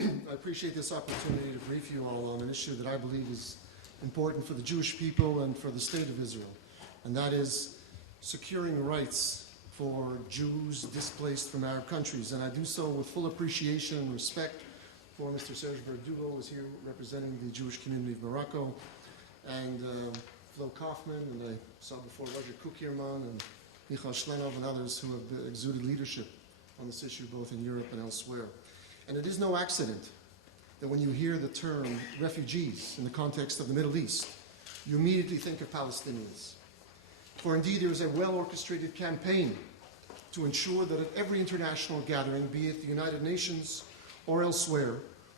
I appreciate this opportunity to brief you all on an issue that I believe is important for the Jewish people and for the State of Israel, and that is securing rights for Jews displaced from Arab countries. And I do so with full appreciation and respect for Mr. Serge Verdugo, who is here representing the Jewish community of Morocco, and Flo Kaufman, and I saw before Roger Kukierman and Michal Shlenov and others who have exuded leadership on this issue both in Europe and elsewhere. And it is no accident that when you hear the term refugees in the context of the Middle East, you immediately think of Palestinians. For indeed, there is a well-orchestrated campaign to ensure that at every international gathering, be it the United Nations or elsewhere,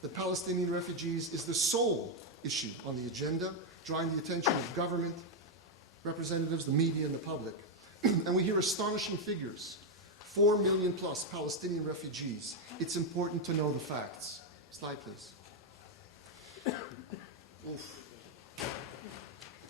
that Palestinian refugees is the sole issue on the agenda, drawing the attention of government, representatives, the media, and the public. And we hear astonishing figures. 4 million plus Palestinian refugees. It's important to know the facts. Slide, please.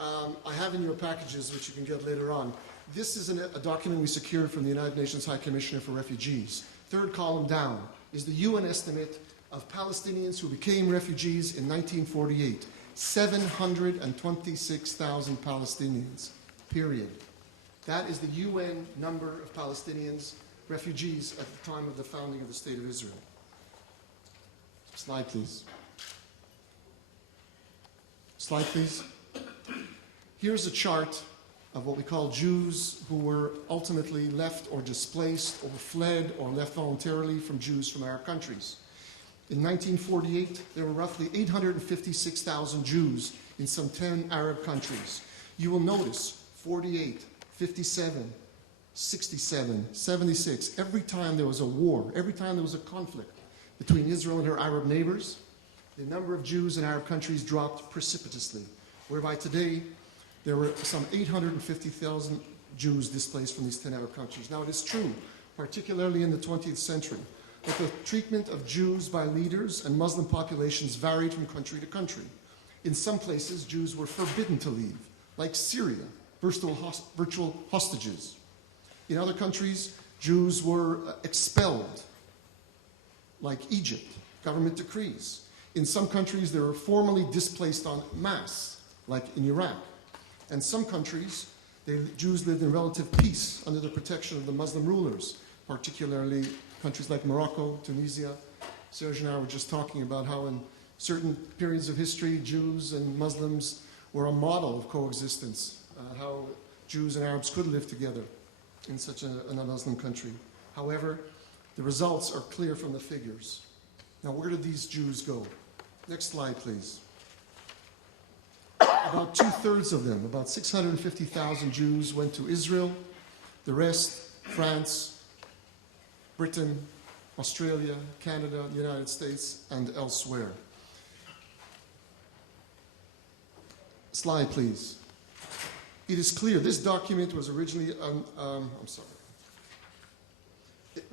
I have in your packages, which you can get later on, this is a document we secured from the United Nations High Commissioner for Refugees. Third column down is the UN estimate of Palestinians who became refugees in 1948. 726,000 Palestinians, period. That is the UN number of Palestinians refugees at the time of the founding of the State of Israel. Slide, please. Slide, please. Here's a chart of what we call Jews who were ultimately left or displaced or fled or left voluntarily from Jews from Arab countries. In 1948, there were roughly 856,000 Jews in some 10 Arab countries. You will notice 48, 57, 67, 76. Every time there was a war, every time there was a conflict between Israel and her Arab neighbors, the number of Jews in Arab countries dropped precipitously, whereby today there were some 850,000 Jews displaced from these 10 Arab countries. Now, it is true, particularly in the 20th century, that the treatment of Jews by leaders and Muslim populations varied from country to country. In some places, Jews were forbidden to leave, like Syria, virtual hostages. In other countries, Jews were expelled, like Egypt, government decrees. In some countries, they were formally displaced en masse, like in Iraq. And some countries, Jews lived in relative peace under the protection of the Muslim rulers, particularly countries like Morocco, Tunisia. Serge and I were just talking about how in certain periods of history, Jews and Muslims were a model of coexistence, how Jews and Arabs could live together in such a Muslim country. However, the results are clear from the figures. Now, where did these Jews go? Next slide, please. About 2/3 of them, about 650,000 Jews, went to Israel. The rest, France, Britain, Australia, Canada, the United States, and elsewhere. Slide, please. It is clear, this document was originally, It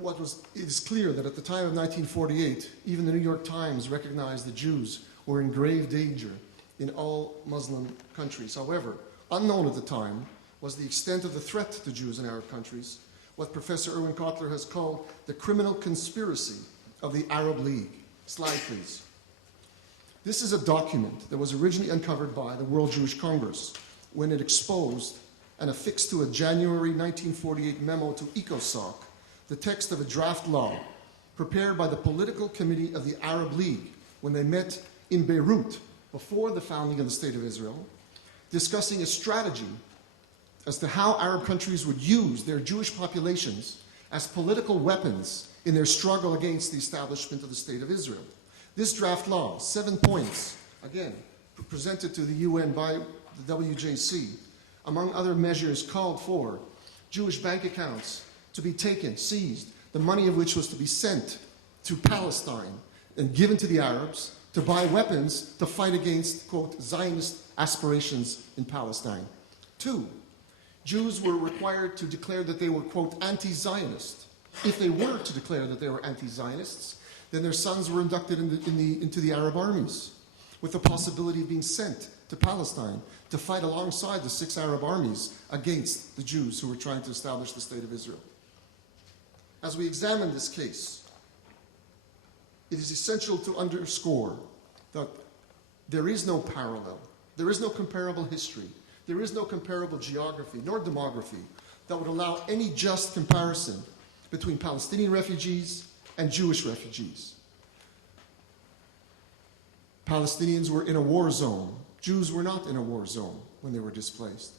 is clear that at the time of 1948, even the New York Times recognized the Jews were in grave danger in all Muslim countries. However, unknown at the time was the extent of the threat to Jews in Arab countries, what Professor Erwin Kotler has called the criminal conspiracy of the Arab League. Slide, please. This is a document that was originally uncovered by the World Jewish Congress when it exposed and affixed to a January 1948 memo to ECOSOC the text of a draft law prepared by the Political Committee of the Arab League when they met in Beirut before the founding of the State of Israel, discussing a strategy as to how Arab countries would use their Jewish populations as political weapons in their struggle against the establishment of the State of Israel. This draft law, 7 points, again, presented to the UN by the WJC, among other measures, called for Jewish bank accounts to be taken, seized, the money of which was to be sent to Palestine and given to the Arabs to buy weapons to fight against, quote, Zionist aspirations in Palestine. 2, Jews were required to declare that they were, quote, anti-Zionist. If they were to declare that they were anti-Zionists, then their sons were inducted into the Arab armies with the possibility of being sent to Palestine to fight alongside the 6 Arab armies against the Jews who were trying to establish the State of Israel. As we examine this case, it is essential to underscore that there is no parallel, there is no comparable history, there is no comparable geography nor demography that would allow any just comparison between Palestinian refugees and Jewish refugees. Palestinians were in a war zone. Jews were not in a war zone when they were displaced.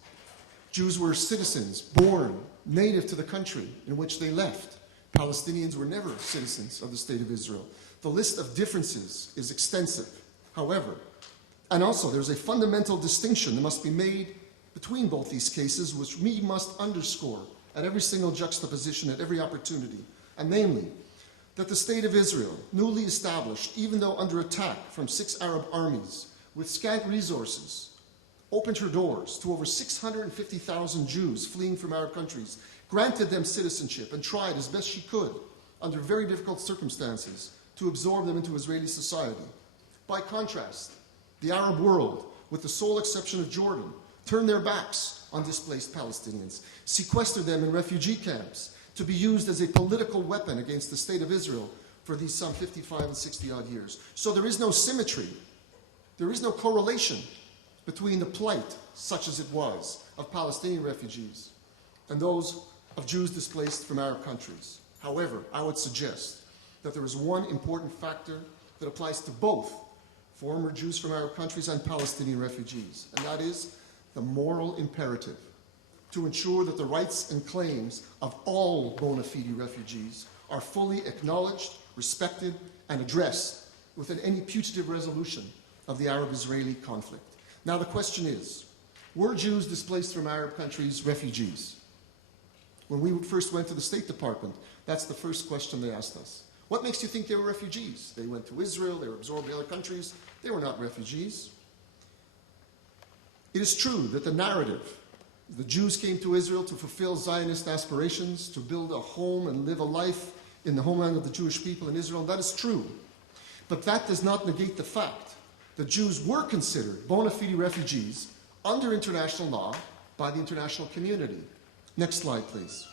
Jews were citizens born native to the country in which they left. Palestinians were never citizens of the State of Israel. The list of differences is extensive. However, and also there's a fundamental distinction that must be made between both these cases, which we must underscore at every single juxtaposition, at every opportunity, and namely, that the State of Israel, newly established, even though under attack from 6 Arab armies, with scant resources, opened her doors to over 650,000 Jews fleeing from Arab countries, granted them citizenship, and tried as best she could, under very difficult circumstances, to absorb them into Israeli society. By contrast, the Arab world, with the sole exception of Jordan, turned their backs on displaced Palestinians, sequestered them in refugee camps to be used as a political weapon against the State of Israel for these some 55 and 60-odd years. So there is no symmetry, there is no correlation between the plight, such as it was, of Palestinian refugees and those of Jews displaced from Arab countries. However, I would suggest that there is one important factor that applies to both former Jews from Arab countries and Palestinian refugees, and that is the moral imperative to ensure that the rights and claims of all bona fide refugees are fully acknowledged, respected, and addressed within any putative resolution of the Arab-Israeli conflict. Now the question is, were Jews displaced from Arab countries refugees? When we first went to the State Department, that's the first question they asked us. What makes you think they were refugees? They went to Israel, they were absorbed by other countries. They were not refugees. It is true that the narrative, the Jews came to Israel to fulfill Zionist aspirations, to build a home and live a life in the homeland of the Jewish people in Israel. That is true. But that does not negate the fact that Jews were considered bona fide refugees under international law by the international community. Next slide, please.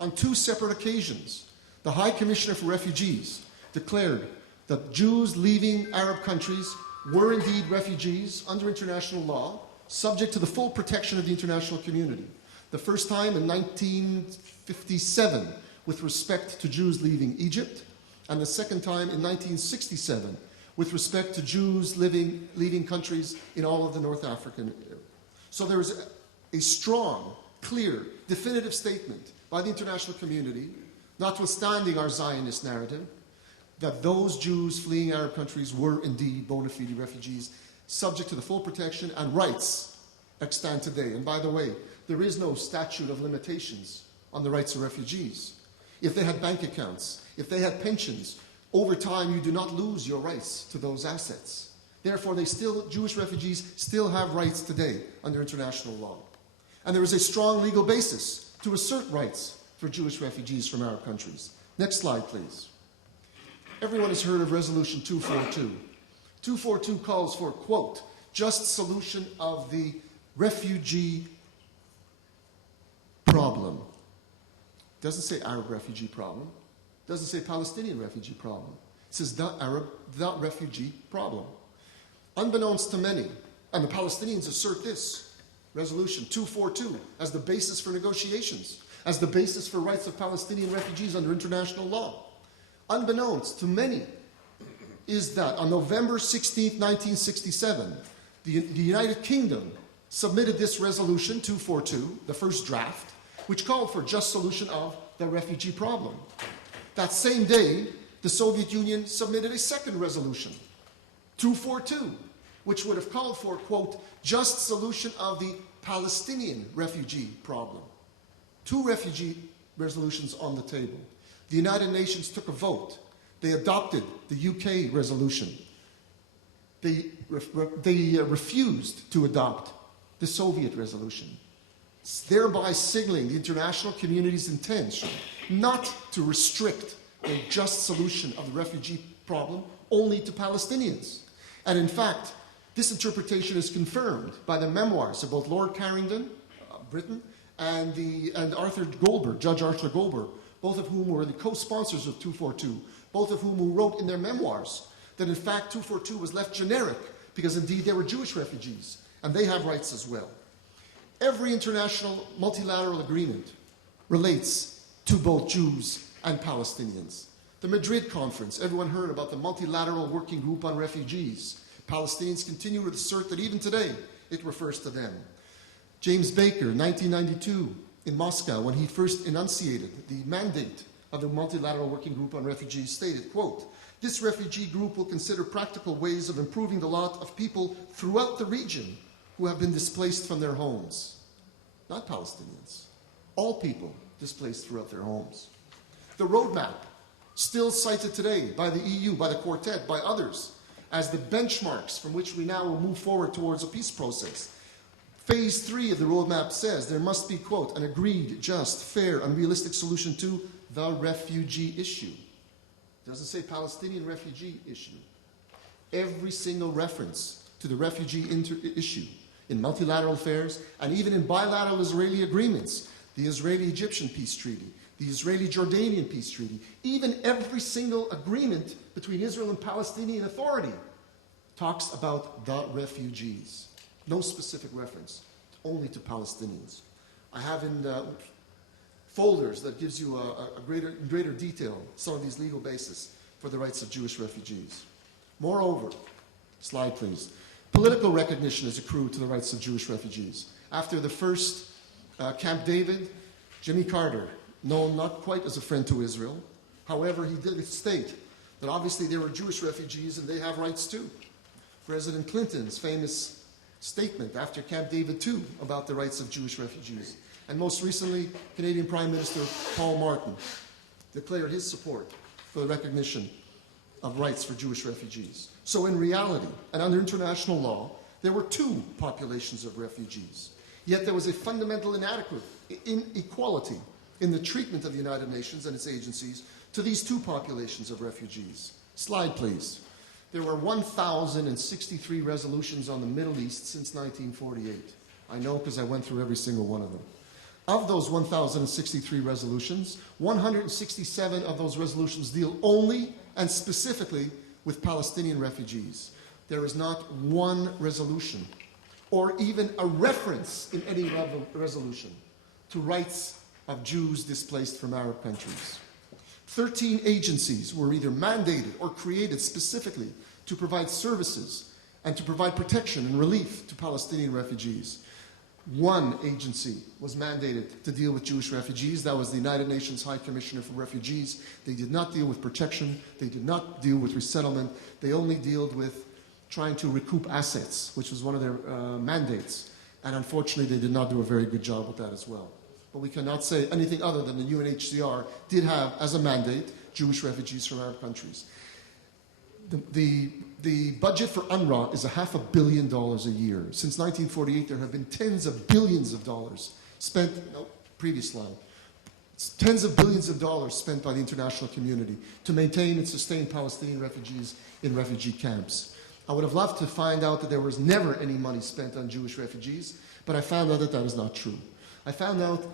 On 2 separate occasions, the High Commissioner for Refugees declared that Jews leaving Arab countries were indeed refugees under international law, subject to the full protection of the international community. The first time in 1957 with respect to Jews leaving Egypt, and the second time in 1967 with respect to Jews leaving countries in all of the North African area. So there is a strong, clear, definitive statement by the international community, notwithstanding our Zionist narrative, that those Jews fleeing Arab countries were indeed bona fide refugees, subject to the full protection and rights extant today. And by the way, there is no statute of limitations on the rights of refugees. If they had bank accounts, if they had pensions, over time you do not lose your rights to those assets. Therefore, Jewish refugees still have rights today under international law. And there is a strong legal basis to assert rights for Jewish refugees from Arab countries. Next slide, please. Everyone has heard of Resolution 242. 242 calls for, quote, just solution of the refugee problem. Doesn't say Arab refugee problem. Doesn't say Palestinian refugee problem. It says the refugee problem. Unbeknownst to many, and the Palestinians assert this, Resolution 242, as the basis for negotiations, as the basis for rights of Palestinian refugees under international law. Unbeknownst to many is that on November 16, 1967, the United Kingdom submitted this resolution, 242, the first draft, which called for just solution of the refugee problem. That same day, the Soviet Union submitted a second resolution, 242, which would have called for, quote, just solution of the Palestinian refugee problem. 2 refugee resolutions on the table. The United Nations took a vote. They adopted the UK resolution. They refused to adopt the Soviet resolution, thereby signaling the international community's intention not to restrict a just solution of the refugee problem only to Palestinians. And in fact, this interpretation is confirmed by the memoirs of both Lord Carrington, Britain, and Arthur Goldberg, Judge Arthur Goldberg, both of whom were the co-sponsors of 242. both of whom who wrote in their memoirs that in fact 242 was left generic because indeed they were Jewish refugees, and they have rights as well. Every international multilateral agreement relates to both Jews and Palestinians. The Madrid Conference, everyone heard about the Multilateral Working Group on Refugees. Palestinians continue to assert that even today it refers to them. James Baker, 1992, in Moscow, when he first enunciated the mandate of the Multilateral Working Group on Refugees, stated, quote, "This refugee group will consider practical ways of improving the lot of people throughout the region who have been displaced from their homes." Not Palestinians. All people displaced throughout their homes. The roadmap, still cited today by the EU, by the Quartet, by others, as the benchmarks from which we now will move forward towards a peace process. Phase 3 of the roadmap says there must be, quote, "an agreed, just, fair, and realistic solution to the refugee issue." It doesn't say Palestinian refugee issue. Every single reference to the refugee issue in multilateral affairs and even in bilateral Israeli agreements, the Israeli-Egyptian peace treaty, the Israeli-Jordanian peace treaty, even every single agreement between Israel and Palestinian Authority talks about the refugees. No specific reference, only to Palestinians. I have in folders that gives you a greater detail some of these legal bases for the rights of Jewish refugees. Moreover, slide please, political recognition is accrued to the rights of Jewish refugees. After the first Camp David, Jimmy Carter, known not quite as a friend to Israel, however, he did state that obviously they were Jewish refugees and they have rights too. President Clinton's famous statement after Camp David II about the rights of Jewish refugees. And most recently, Canadian Prime Minister Paul Martin declared his support for the recognition of rights for Jewish refugees. So in reality, and under international law, there were two populations of refugees. Yet there was a fundamental inequality in the treatment of the United Nations and its agencies to these two populations of refugees. Slide, please. There were 1,063 resolutions on the Middle East since 1948. I know because I went through every single one of them. Of those 1,063 resolutions, 167 of those resolutions deal only and specifically with Palestinian refugees. There is not one resolution or even a reference in any resolution to rights of Jews displaced from Arab countries. 13 agencies were either mandated or created specifically to provide services and to provide protection and relief to Palestinian refugees. One agency was mandated to deal with Jewish refugees. That was the United Nations High Commissioner for Refugees. They did not deal with protection. They did not deal with resettlement. They only dealt with trying to recoup assets, which was one of their mandates. And unfortunately, they did not do a very good job with that as well. But we cannot say anything other than the UNHCR did have, as a mandate, Jewish refugees from Arab countries. The budget for UNRWA is $500 million a year. Since 1948, there have been tens of billions of dollars spent, previous slide, tens of billions of dollars spent by the international community to maintain and sustain Palestinian refugees in refugee camps. I would have loved to find out that there was never any money spent on Jewish refugees, but I found out that that is not true. I found out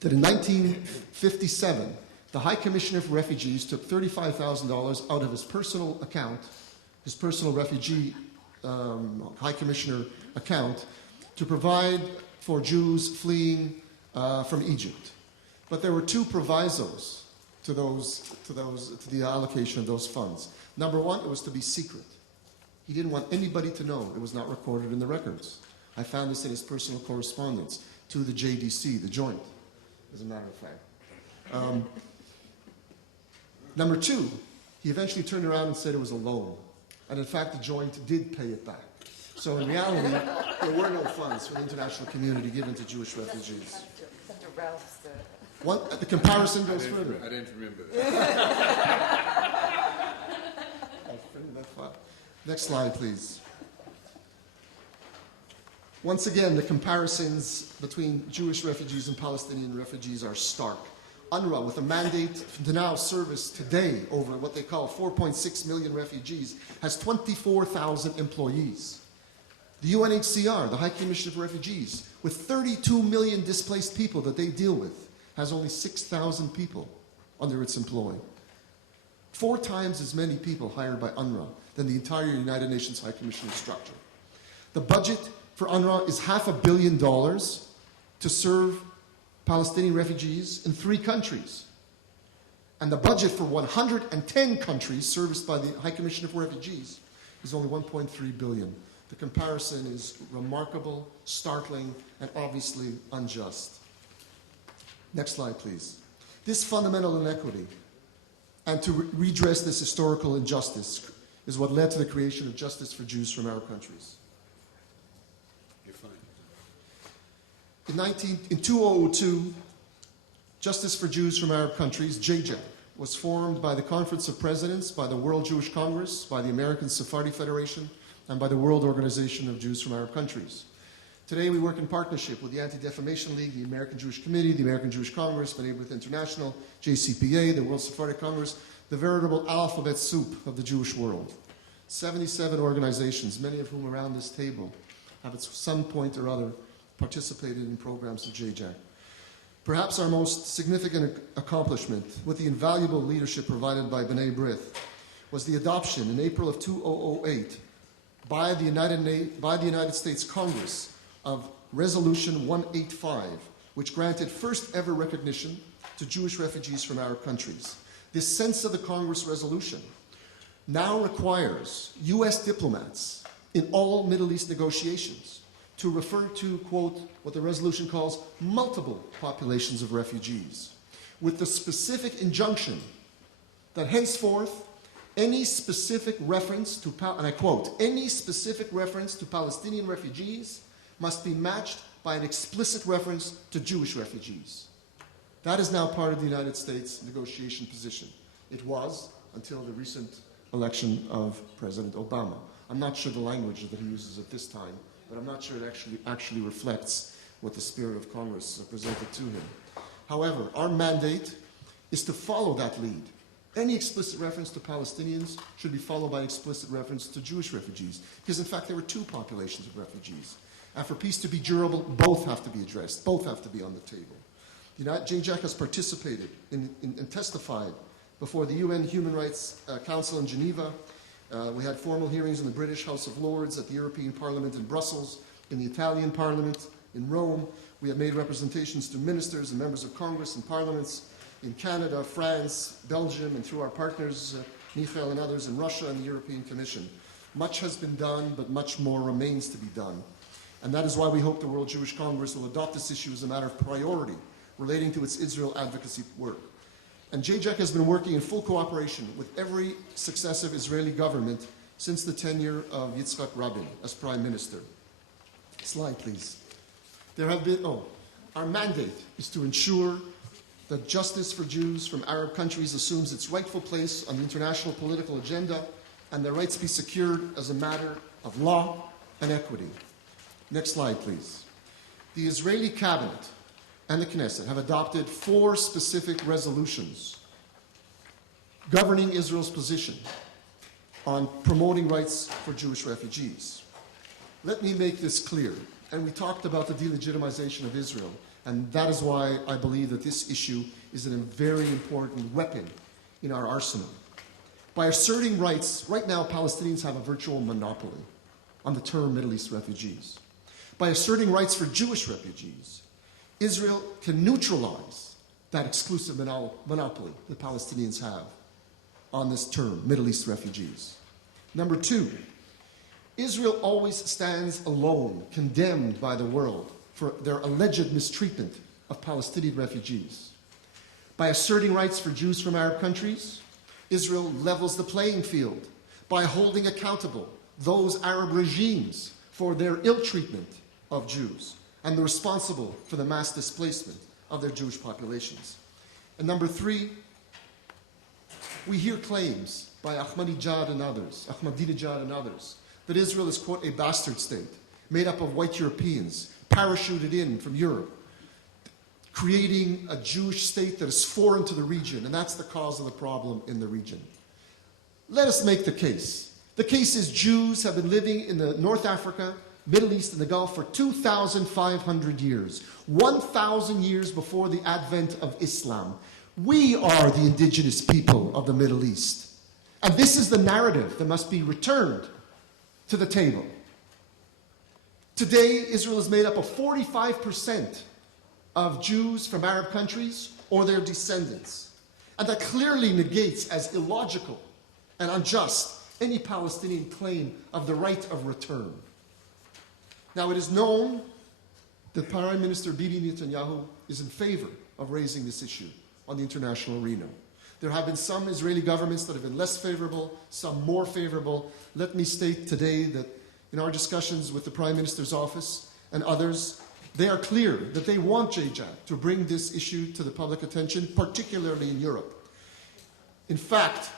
that in 1957, the High Commissioner for Refugees took $35,000 out of his personal account, his personal refugee High Commissioner account, to provide for Jews fleeing from Egypt. But there were two provisos to the allocation of those funds. Number one, it was to be secret. He didn't want anybody to know. It was not recorded in the records. I found this in his personal correspondence to the JDC, the Joint, as a matter of fact. Number two, he eventually turned around and said it was a loan. And in fact, the Joint did pay it back. So in reality, there were no funds for the international community given to Jewish refugees. The comparison goes further. I didn't remember that. Next slide, please. Once again, the comparisons between Jewish refugees and Palestinian refugees are stark. UNRWA, with a mandate to now service today over what they call 4.6 million refugees, has 24,000 employees. The UNHCR, the High Commissioner for Refugees, with 32 million displaced people that they deal with, has only 6,000 people under its employ. 4 times as many people hired by UNRWA than the entire United Nations High Commissioner structure. The budget for UNRWA is $500 million to serve Palestinian refugees in 3 countries. And the budget for 110 countries serviced by the High Commissioner for Refugees is only $1.3 billion. The comparison is remarkable, startling, and obviously unjust. Next slide, please. This fundamental inequity and to redress this historical injustice is what led to the creation of Justice for Jews from Arab countries. You're fine. In 2002, Justice for Jews from Arab countries, JJAC, was formed by the Conference of Presidents, by the World Jewish Congress, by the American Sephardi Federation, and by the World Organization of Jews from Arab Countries. Today we work in partnership with the Anti-Defamation League, the American Jewish Committee, the American Jewish Congress, B'nai International, JCPA, the World Sephardic Congress, the veritable alphabet soup of the Jewish world. 77 organizations, many of whom around this table have at some point or other participated in programs of JJAC. Perhaps our most significant accomplishment, with the invaluable leadership provided by B'nai B'rith, was the adoption in April of 2008 by the United States Congress of Resolution 185, which granted first ever recognition to Jewish refugees from Arab countries. This sense of the Congress resolution now requires U.S. diplomats in all Middle East negotiations to refer to, quote, what the resolution calls multiple populations of refugees, with the specific injunction that henceforth any specific reference to, and I quote, any specific reference to Palestinian refugees must be matched by an explicit reference to Jewish refugees. That is now part of the United States negotiation position. It was until the recent election of President Obama. I'm not sure the language that he uses at this time, but I'm not sure it actually reflects what the spirit of Congress presented to him. However, our mandate is to follow that lead. Any explicit reference to Palestinians should be followed by an explicit reference to Jewish refugees, because in fact there were 2 populations of refugees. And for peace to be durable, both have to be addressed, both have to be on the table. JJAC has participated and testified before the UN Human Rights Council in Geneva. We had formal hearings in the British House of Lords, at the European Parliament in Brussels, in the Italian Parliament in Rome. We have made representations to ministers and members of Congress and parliaments in Canada, France, Belgium, and through our partners, Michael and others in Russia and the European Commission. Much has been done, but much more remains to be done. And that is why we hope the World Jewish Congress will adopt this issue as a matter of priority relating to its Israel advocacy work. And JJAC has been working in full cooperation with every successive Israeli government since the tenure of Yitzhak Rabin as Prime Minister. Slide, please. Our mandate is to ensure that justice for Jews from Arab countries assumes its rightful place on the international political agenda and their rights be secured as a matter of law and equity. Next slide, please. The Israeli cabinet and the Knesset have adopted 4 specific resolutions governing Israel's position on promoting rights for Jewish refugees. Let me make this clear. And we talked about the delegitimization of Israel, and that is why I believe that this issue is a very important weapon in our arsenal. By asserting rights, right now Palestinians have a virtual monopoly on the term Middle East refugees. By asserting rights for Jewish refugees, Israel can neutralize that exclusive monopoly the Palestinians have on this term, Middle East refugees. Number 2, Israel always stands alone, condemned by the world for their alleged mistreatment of Palestinian refugees. By asserting rights for Jews from Arab countries, Israel levels the playing field by holding accountable those Arab regimes for their ill treatment of Jews and the responsible for the mass displacement of their Jewish populations. And number 3, we hear claims by Ahmadinejad and others, that Israel is, quote, a bastard state made up of white Europeans, parachuted in from Europe, creating a Jewish state that is foreign to the region, and that's the cause of the problem in the region. Let us make the case. The case is Jews have been living in the North Africa, Middle East, and the Gulf for 2,500 years, 1,000 years before the advent of Islam. We are the indigenous people of the Middle East. And this is the narrative that must be returned to the table. Today, Israel is made up of 45% of Jews from Arab countries or their descendants. And that clearly negates as illogical and unjust any Palestinian claim of the right of return. Now, it is known that Prime Minister Bibi Netanyahu is in favor of raising this issue on the international arena. There have been some Israeli governments that have been less favorable, some more favorable. Let me state today that in our discussions with the Prime Minister's office and others, they are clear that they want JJAC to bring this issue to the public attention, particularly in Europe. In fact,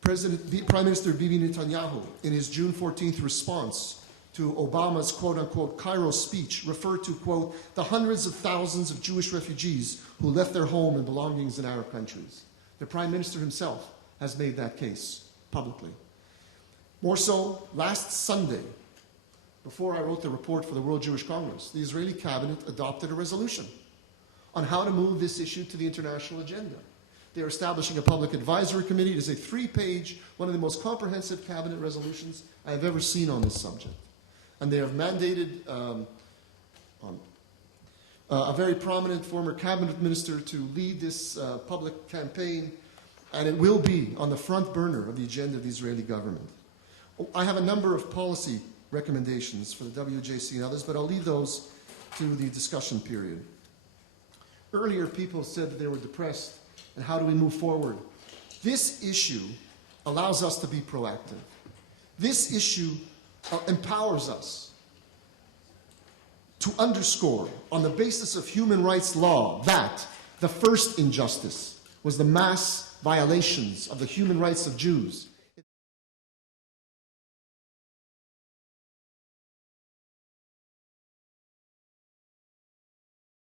Prime Minister Bibi Netanyahu, in his June 14th response to Obama's quote-unquote Cairo speech, referred to, quote, the hundreds of thousands of Jewish refugees who left their home and belongings in Arab countries. The Prime Minister himself has made that case publicly. More so, last Sunday, before I wrote the report for the World Jewish Congress, the Israeli cabinet adopted a resolution on how to move this issue to the international agenda. They are establishing a public advisory committee. It is a 3-page, one of the most comprehensive cabinet resolutions I have ever seen on this subject. And they have mandated a very prominent former cabinet minister to lead this public campaign, and it will be on the front burner of the agenda of the Israeli government. I have a number of policy recommendations for the WJC and others, but I'll leave those to the discussion period. Earlier, people said that they were depressed, and how do we move forward? This issue allows us to be proactive. This issue empowers us to underscore, on the basis of human rights law, that the first injustice was the mass violations of the human rights of Jews